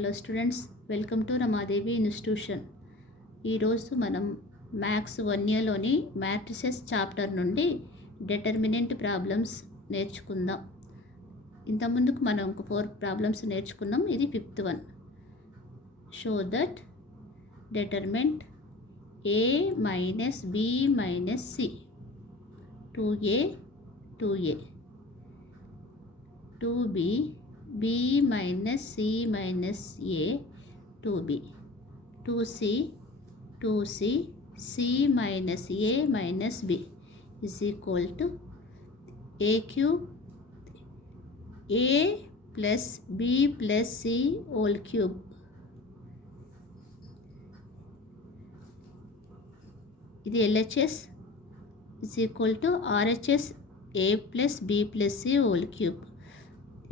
Hello students, welcome to Ramadevi institution. ఈరోజు మనం maths 1 ఇయర్లోని matrices chapter నుండి డిటర్మినెంట్ ప్రాబ్లమ్స్ నేర్చుకుందాం. ఇంతకుముందుకు మనం 4 ప్రాబ్లమ్స్ నేర్చుకున్నాం. ఇది 5th one. Show that determinant a minus b minus c 2a 2b b minus c minus a 2b 2c c minus a minus b is equal to a cube a plus b plus c whole cube. ఇది LHS is equal to RHS a plus b plus c whole cube.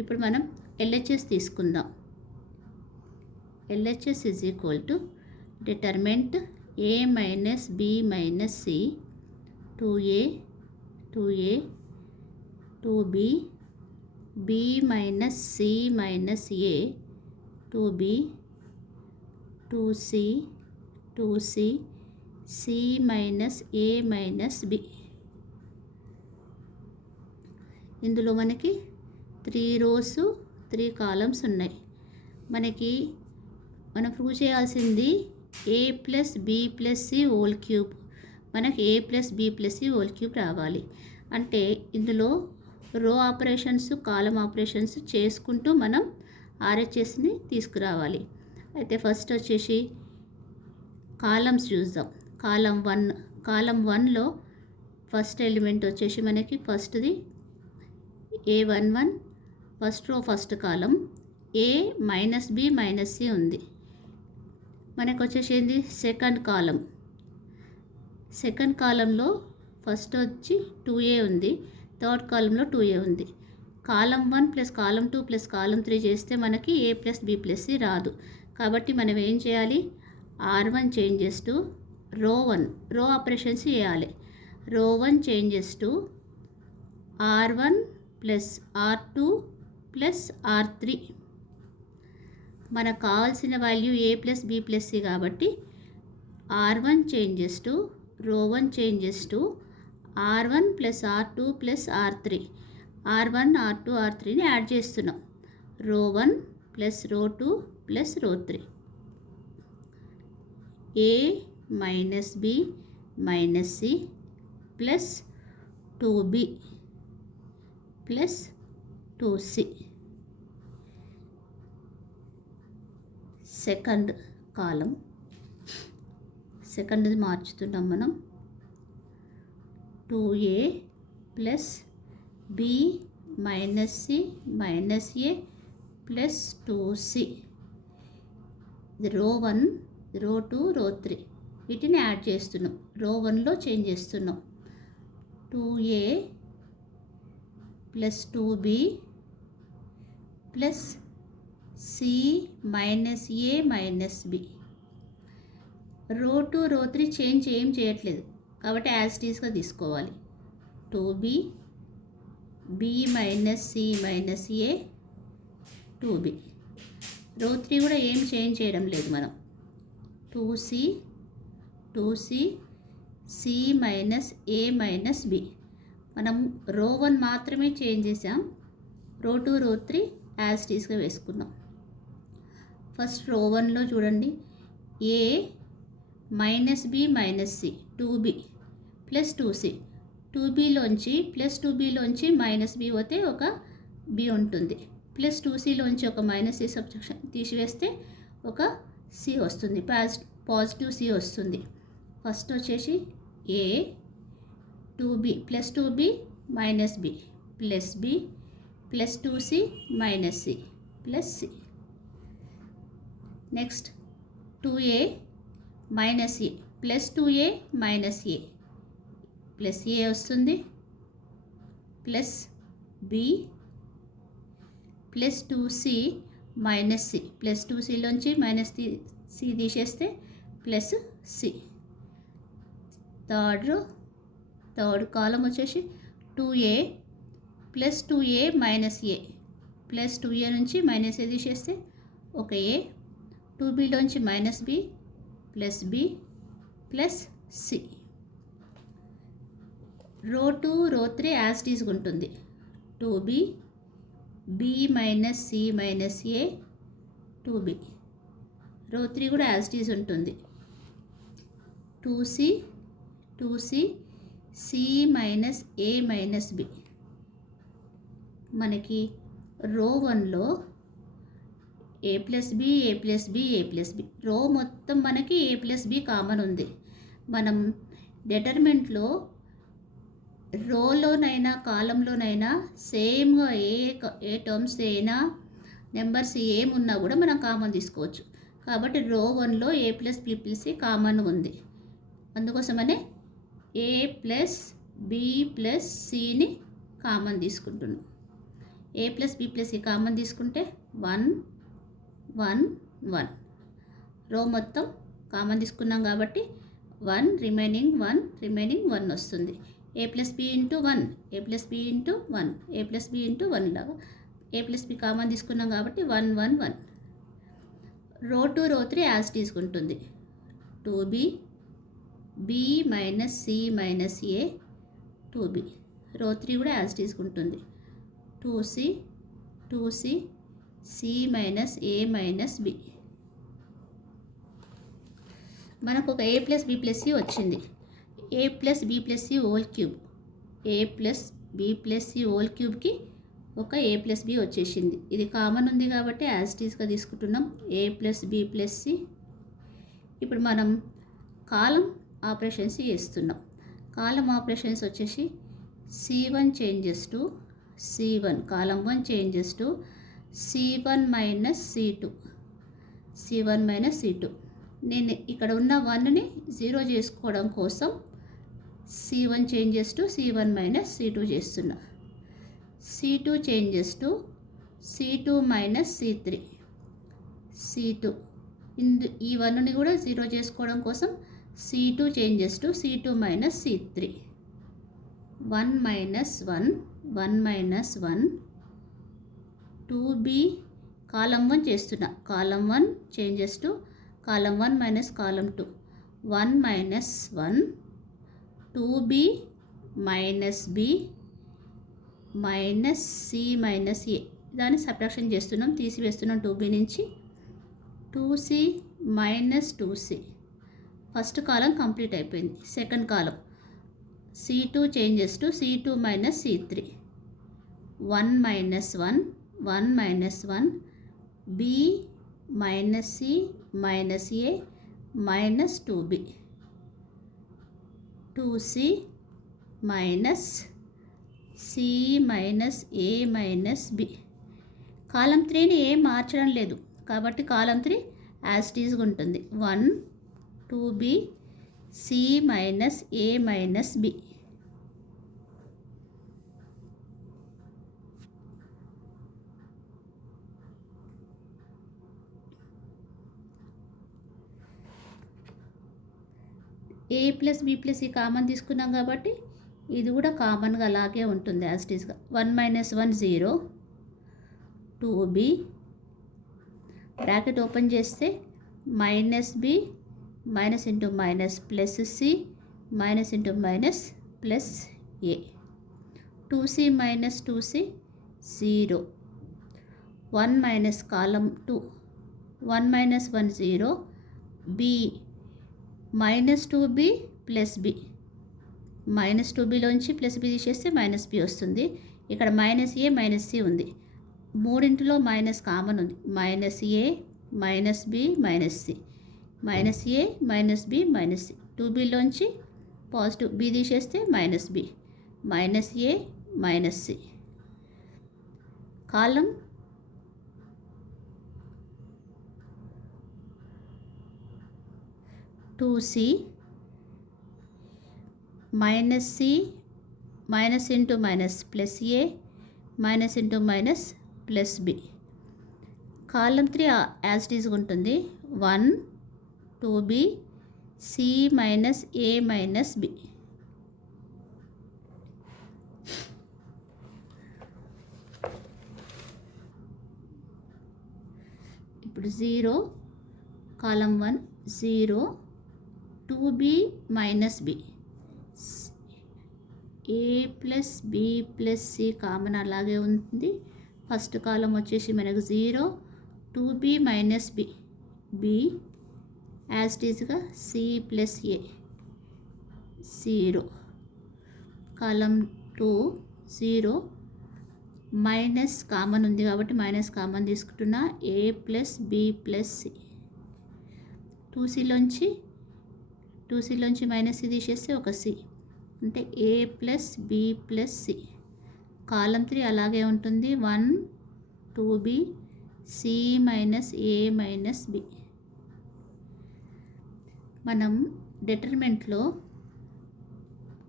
ఇప్పుడు మనం LHS తీసుకుందాం. LHS is equal to determinant a minus b minus c 2a 2b b minus c minus a 2b 2c c minus a minus b. ఇందులో మనకి 3 rows 3 columns ఉన్నాయి. మనం prove చేయాల్సింది a plus b plus c whole cube. మనకి a plus b plus c whole cube రావాలి. అంటే ఇందులో రో ఆపరేషన్స్ కాలం ఆపరేషన్స్ చేసుకుంటూ మనం RHSని తీసుకురావాలి. అయితే ఫస్ట్ వచ్చేసి కాలమ్స్ చూద్దాం. కాలం 1లో ఫస్ట్ ఎలిమెంట్ వచ్చేసి మనకి ఫస్ట్ది A11, first row first column a minus b minus c ఉంది. మనకు వచ్చేసి ఏంది సెకండ్ కాలంలో ఫస్ట్ వచ్చి 2a ఉంది, థర్డ్ కాలంలో 2a ఉంది. కాలం 1 ప్లస్ కాలం 2 ప్లస్ కాలం 3 చేస్తే మనకి a plus b plus c రాదు. కాబట్టి మనం ఏం చేయాలి, r1 చేంజెస్ టు రో ఆపరేషన్స్ చేయాలి. రో 1 changes to r1 plus r2 plus r3. మనకు కావాల్సిన value a plus b plus c కాబట్టి r1 changes to row 1 changes to r1 plus r2 plus r3. r1 r2 r3ని యాడ్ చేస్తున్నాం. Row 1 plus రో 2 plus row 3. a minus b minus c plus 2b plus 2c. Second column సెకండ్ది మార్చుతున్నాం మనం. 2a plus b minus c minus a plus 2c. Row 1 రో 2 రో 3 వీటిని add చేస్తున్నాం. రో 1లో చేంజ్ చేస్తున్నాం. 2a plus 2b plus c minus a minus b. రో 2 రో 3 చేంజ్ ఏం చేయట్లేదు కాబట్టి యాజ్ ఇట్ ఈస్గా తీసుకోవాలి. 2b b minus c minus a 2b. Row 3 కూడా ఏం చేంజ్ చేయడం లేదు మనం. 2c c minus a minus b. మనం రో 1 మాత్రమే చేంజ్ చేసాం. రో 2 రో 3 యాజ్ ఇట్ ఈస్గా వేసుకున్నాం. ఫస్ట్ రో 1లో చూడండి, a minus b minus c 2b plus 2c. 2bలోంచి ప్లస్ 2bలోంచి మైనస్ b పోతే ఒక b ఉంటుంది. ప్లస్ 2cలోంచి ఒక మైనస్ c సబ్ట్రాక్షన్ తీసివేస్తే ఒక c వస్తుంది, పాజిటివ్ c వస్తుంది. ఫస్ట్ వచ్చేసి a 2b plus 2b minus b plus b plus 2c minus c plus c. Next 2a minus a plus 2a minus a plus a వస్తుంది plus b plus 2c minus c plus 2cలోంచి minus c తీసేస్తే plus c. Third column వచ్చేసి 2a plus 2a minus a plus 2a నుంచి minus a తీసేస్తే ఒక a 2bలోంచి minus b plus c. Row 2 రో 3 as it ఈస్గా ఉంటుంది. 2b b minus C minus a 2b. Row 3 కూడా యాజ్ ఇట్ ఈజ్ ఉంటుంది. 2c సి మైనస్ ఏ minus b. మనకి రో 1లో ఏ ప్లస్ బి రో మొత్తం మనకి ఏ ప్లస్ బి కామన్ ఉంది. మనం డెటర్మెంట్లో రోలోనైనా కాలంలోనైనా సేమ్గా ఏ టర్మ్స్ అయినా నెంబర్స్ ఏమున్నా కూడా మనం కామన్ తీసుకోవచ్చు. కాబట్టి రో 1లో a plus B plus c common ఉంది. అందుకోసమనే ఏ ప్లస్ బి ప్లస్ సిని కామన్ తీసుకుంటున్నాం. A plus B plus c common తీసుకుంటే 1 1 1. రో మొత్తం కామన్ తీసుకున్నాం కాబట్టి 1 రిమైనింగ్ 1 వస్తుంది. ఏ ప్లస్ బి ఇంటూ 1 ఏ ప్లస్ బి ఇంటూ 1 ఏ ప్లస్ బి ఇంటూ 1 లాగా ఏ ప్లస్ బి కామన్ తీసుకున్నాం కాబట్టి 1 1 1. రో 2 రో 3 యాజ్ ఇట్ ఈజ్ ఉంటుంది. 2b b minus C minus a 2b. Row 3 కూడా యాజ్ ఇట్ ఈజ్ ఉంటుంది. 2c సి మైనస్ ఏ మైనస్ బి. మనకు ఒక a plus B plus c వచ్చింది. A plus B plus c whole cube. A plus B plus c whole క్యూబ్కి ఒక a plus B వచ్చేసింది. ఇది common ఉంది కాబట్టి యాజ్ ఇట్ ఈస్గా తీసుకుంటున్నాం. A plus B plus C. ఇప్పుడు మనం కాలం ఆపరేషన్స్ చేస్తున్నాం. కాలం ఆపరేషన్స్ వచ్చేసి C1 changes to C1 column 1 changes to C1 minus C2. నేను ఇక్కడ ఉన్న 1ని 0 చేసుకోవడం కోసం C1 changes to C1 minus C2 చేస్తున్నా. C2 changes to C2 minus C3. C2 ఈ 1ని కూడా 0 చేసుకోవడం కోసం C2 changes to C2 minus C3. 1 minus 1 2b column 1 చేస్తున్నా. Column 1 changes to column 1 minus column 2. 1 minus 1 2b minus b minus C minus a. దాన్ని subtraction చేస్తున్నాం, తీసివేస్తున్నాం 2b నుంచి. 2c minus 2c. First column complete అయిపోయింది. Second column C2 changes to C2 minus C3. 1 minus 1 b minus c minus a minus 2b. 2c minus c minus a minus b. కాలం 3ని ఏం మార్చడం లేదు కాబట్టి కాలం 3 as it ఈజ్గా ఉంటుంది. 1 2b c minus a minus b. A plus B plus ఈ common తీసుకున్నాం కాబట్టి ఇది కూడా కామన్గా అలాగే ఉంటుంది యాజ్ ఇట్ ఈస్గా. 1 మైనస్ 1 0 2b బ్రాకెట్ ఓపెన్ చేస్తే minus B minus into minus plus C minus into minus plus A. 2c minus 2c 0. 1 minus column 2 1 minus 1 0 b minus 2b plus b. Minus 2bలోంచి ప్లస్ b తీసేస్తే minus b వస్తుంది. ఇక్కడ minus ఏ minus C ఉంది. మూడింటిలో minus common ఉంది. Minus ఏ minus B minus C. Minus ఏ minus B minus C. 2bలోంచి positive b తీసేస్తే minus b minus A minus C. Column c minus into minus plus A minus into minus plus B. Column 3 as it ఈజ్గా ఉంటుంది. 1 2b c minus ఏ minus B. ఇప్పుడు 0 column 1 0 2b minus b, a plus b plus c common అలాగే ఉంది. First column వచ్చేసి మనకు 0 2b minus b, b as it ఈజ్గా c plus a 0. Column 2 0 minus common ఉంది కాబట్టి మైనస్ కామన్ తీసుకుంటున్నా, a plus b plus c. 2cలోంచి minus తీసేస్తే ఒక c అంటే a plus b plus c. Column 3 అలాగే ఉంటుంది 1 2b c minus a minus b. మనం డిటర్మెంట్లో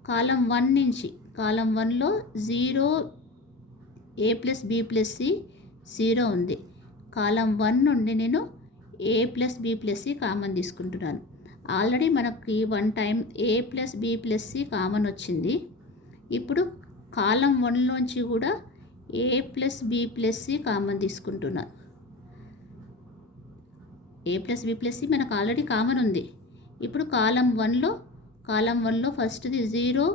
కాలం 1 నుంచి కాలం 1లో 0 a plus b plus c 0 ఉంది. కాలం 1 నుండి నేను a plus b plus c common తీసుకుంటున్నాను. ఆల్రెడీ మనకి 1 time a plus b plus c common వచ్చింది. ఇప్పుడు కాలం 1లోంచి కూడా a plus b plus c common తీసుకుంటున్నాను. a plus b plus c మనకు ఆల్రెడీ కామన్ ఉంది. ఇప్పుడు కాలం 1లో ఫస్ట్ది 0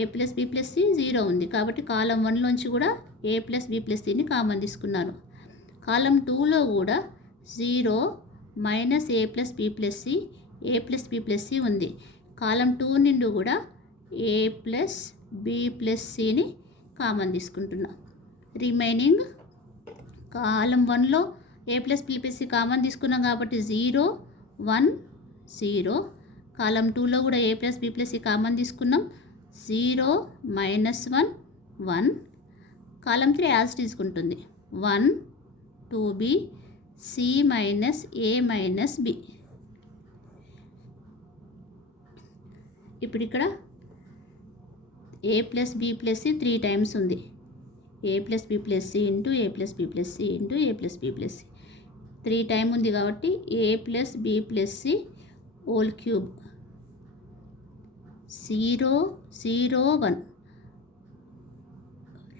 a plus b plus c 0 ఉంది కాబట్టి కాలం 1లోంచి కూడా a ప్లస్ b ప్లస్ cని కామన్ తీసుకున్నాను. కాలం 2లో కూడా 0 minus a plus b plus c a plus b plus c ఉంది. కాలం 2 నుండి కూడా a ప్లస్ b ప్లస్ cని కామన్ తీసుకుంటున్నా. రిమైనింగ్ కాలం 1లో a plus b plus c common తీసుకున్నాం కాబట్టి 0 1 0. కాలం 2లో కూడా a plus b plus c common తీసుకున్నాం 0 మైనస్ 1 1. కాలం 3 యాజ్ తీసుకుంటుంది 1 2b c minus a minus b. ఇప్పుడు ఇక్కడ a plus b plus c 3 times ఉంది. a plus b plus c into a plus b plus c into a plus b plus c 3 time ఉంది కాబట్టి a plus b plus c whole cube 0 0 1.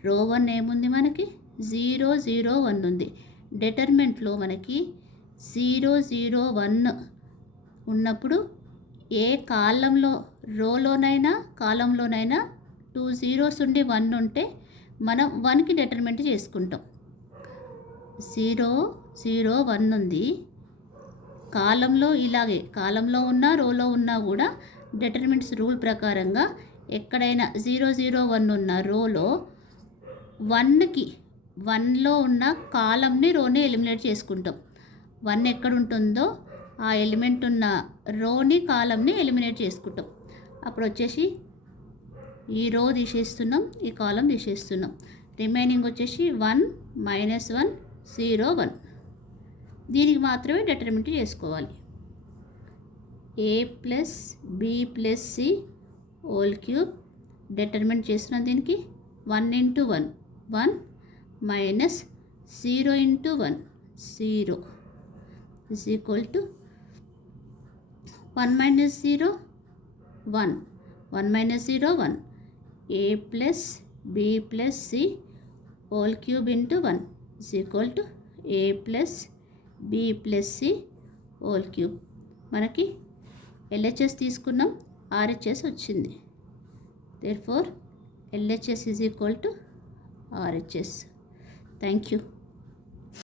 రో 1 ఏముంది మనకి 0 0 1 ఉంది. డిటర్మెంట్లో మనకి 0 0 1 ఉన్నప్పుడు ఏ రోలోనైనా కాలంలోనైనా 2 zeros ఉండి 1 ఉంటే మనం 1కి డిటర్మెంట్ చేసుకుంటాం. 0 0 1 ఉంది. కాలంలో ఇలాగే కాలంలో ఉన్నా రోలో ఉన్నా కూడా డిటర్మెంట్స్ రూల్ ప్రకారంగా ఎక్కడైనా 0 0 1 ఉన్న రోలో 1లో ఉన్న కాలంని రోని ఎలిమినేట్ చేసుకుంటాం. 1 ఎక్కడ ఉంటుందో ఆ ఎలిమెంట్ ఉన్న రోని కాలంని ఎలిమినేట్ చేసుకుంటాం. అప్పుడు వచ్చేసి ఈ రో తీసేస్తున్నాం, ఈ కాలం తీసేస్తున్నాం. రిమైనింగ్ వచ్చేసి 1 మైనస్ 1 0 1. దీనికి మాత్రమే డిటర్మినెంట్ చేసుకోవాలి. a plus b plus c whole cube determinant చేస్తున్నాం. దీనికి 1 into 1 1 minus 0 into 1 0 is equal to 1 minus 0 1 1 minus 0 1. a plus b plus c whole cube into 1 is equal to a plus b plus c whole cube. మనకి LHS తీసుకున్నాం, RHS వచ్చింది. therefore LHS is equal to RHS. Thank you.